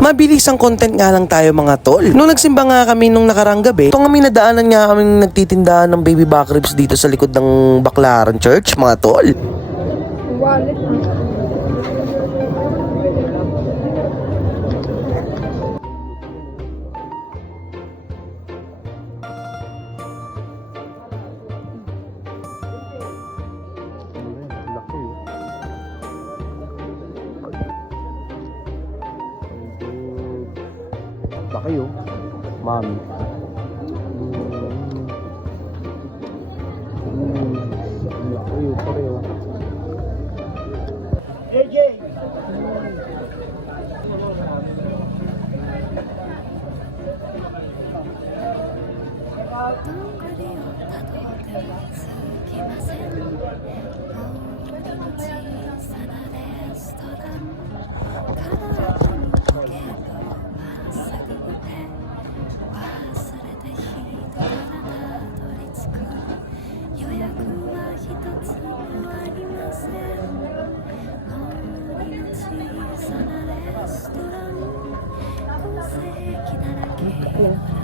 Mabilis ang content nga lang tayo mga tol. Nung nagsimba nga kami nung nakarang gabi, ito nga may nadaanan nga kaming nagtitindahan ng baby back ribs dito sa likod ng Baclaran Church mga tol. Wallet. Laki yun, mami. Laki yun, pareho. JJ! Yeah.